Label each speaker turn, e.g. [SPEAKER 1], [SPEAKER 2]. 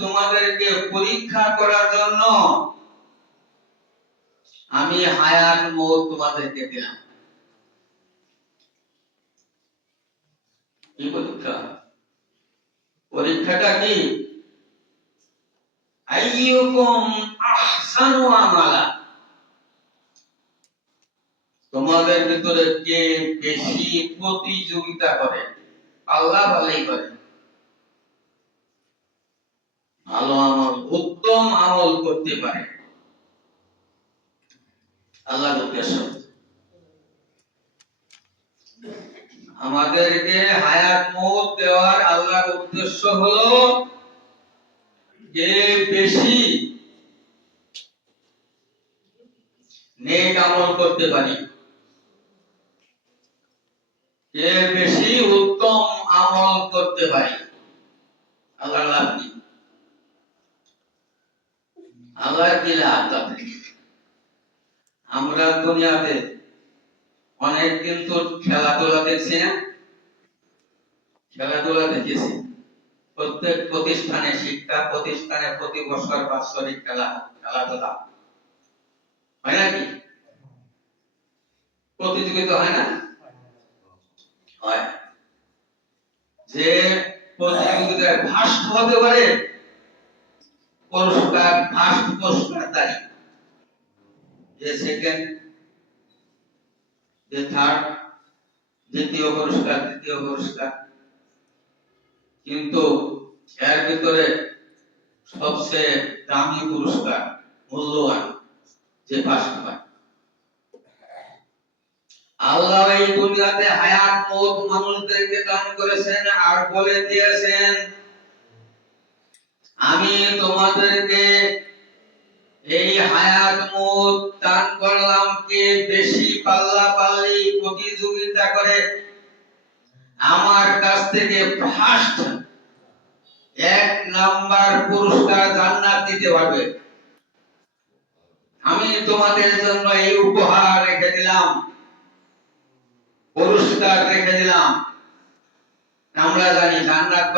[SPEAKER 1] তোমাদেরকে পরীক্ষা করার জন্য আমি হায়াত মৌত তোমাদেরকে দিলাম। পরীক্ষাটা কি? তোমাদের ভিতরে কে বেশি প্রতিযোগিতা করে? আল্লাহ ভালোই করে ভালো আমল উত্তম আমল করতে পারে। আল্লাহর আমাদেরকে হায়াত মৌত দেওয়ার আল্লাহর উদ্দেশ্য হলো যে বেশি নেক আমল করতে পারি। যে বেশি উত্তম আমল করতে পারি। আল্লাহ লাভ কি আল্লাহ কি লাভ তাতে আমরা দুনিয়াতে অনেক কিন্তু খেলাধুলা দেখছি না। খেলাধুলা দেখেছি। প্রত্যেক প্রতিষ্ঠানে শিক্ষা প্রতিষ্ঠানে প্রতি বছর বাৎসরিক খেলা, খেলাধুলা। হয় নাকি প্রতিযোগিতা হয় না? হয়। যে প্রতিযোগিতায় ফার্স্ট হতে পারে, পুরস্কার ফার্স্ট পুরস্কার দাঁড়ি যে সেকেন্ড যে থার্ড দ্বিতীয় পুরস্কার, তৃতীয় পুরস্কার। কিন্তু এর ভিতরে সবচেয়ে দামি পুরস্কার মূল্যবান যে ফার্স্ট পায় আল্লাহ এই দুনিয়াতে হায়াত মৌত মানুষদেরকে দান করেছেন আর বলে দিয়েছেন, আমি তোমাদেরকে মৌত দান করলাম কে বেশি পাল্লা পাল্লি প্রতিযোগিতা করে? আমার কাছ থেকে ফার্স্ট এক নাম্বার পুরস্কার জান্নাত দিতে পারবে। আমি তোমাদের জন্য এই উপহার রেখে দিলাম। পুরস্কার রেখে দিলাম। আমরা জানি জান্নাত